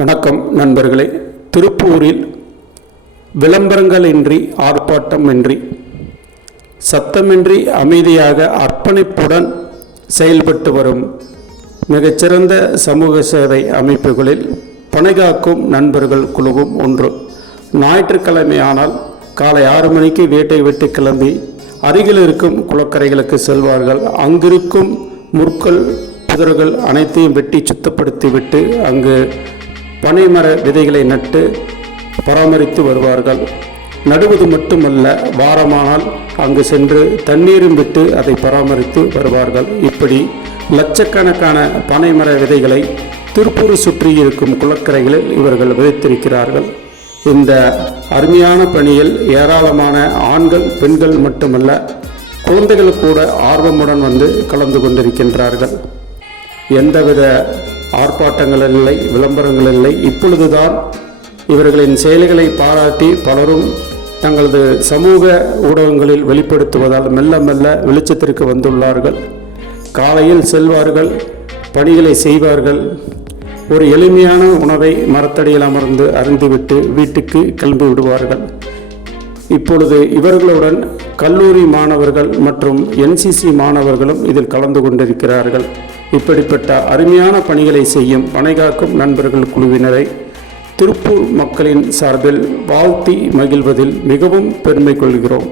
வணக்கம் நண்பர்களே. திருப்பூரில் விளம்பரங்களின்றி ஆர்ப்பாட்டமின்றி சத்தமின்றி அமைதியாக அர்ப்பணிப்புடன் செயல்பட்டு வரும் மிகச்சிறந்த சமூக சேவை அமைப்புகளில் பனைகாக்கும் நண்பர்கள் குழுவும் ஒன்று. ஞாயிற்றுக்கிழமை ஆனால் காலை 6 மணிக்கு வீட்டை விட்டு கிளம்பி அருகில் இருக்கும் குளக்கரைகளுக்கு செல்வார்கள். அங்கிருக்கும் முற்கள் புதர்கள் அனைத்தையும் வெட்டி சுத்தப்படுத்திவிட்டு அங்கு பனைமர விதைகளை நட்டு பராமரித்து வருவார்கள். நடுவது மட்டுமல்ல, வாரமானால் அங்கு சென்று தண்ணீரும் விட்டு அதை பராமரித்து வருவார்கள். இப்படி லட்சக்கணக்கான பனைமர விதைகளை திருப்பூர் சுற்றி இருக்கும் குளக்கரைகளில் இவர்கள் விதைத்திருக்கிறார்கள். இந்த அருமையான பணியில் ஏராளமான ஆண்கள் பெண்கள் மட்டுமல்ல, குழந்தைகள் கூட ஆர்வமுடன் வந்து கலந்து கொண்டிருக்கின்றார்கள். எந்தவித ஆர்ப்பாட்டங்கள் இல்லை, விளம்பரங்கள் இல்லை. இப்பொழுதுதான் இவர்களின் செயல்களை பாராட்டி பலரும் தங்களது சமூக ஊடகங்களில் வெளிப்படுத்துவதால் மெல்ல மெல்ல வெளிச்சத்திற்கு வந்துள்ளார்கள். காலையில் செல்வார்கள், பணிகளை செய்வார்கள். ஒரு எளிமையான உணவை மரத்தடியில் அமர்ந்து அருந்திவிட்டு வீட்டுக்கு கிளம்பி விடுவார்கள். இப்பொழுது இவர்களுடன் கல்லூரி மாணவர்கள் மற்றும் NCC மாணவர்களும் இதில் கலந்து கொண்டிருக்கிறார்கள். இப்படிப்பட்ட அருமையான பணிகளை செய்யும் பனைகாக்கும் நண்பர்கள் குழுவினரை திருப்பூர் மக்களின் சார்பில் வாழ்த்தி மகிழ்வதில் மிகவும் பெருமை கொள்கிறோம்.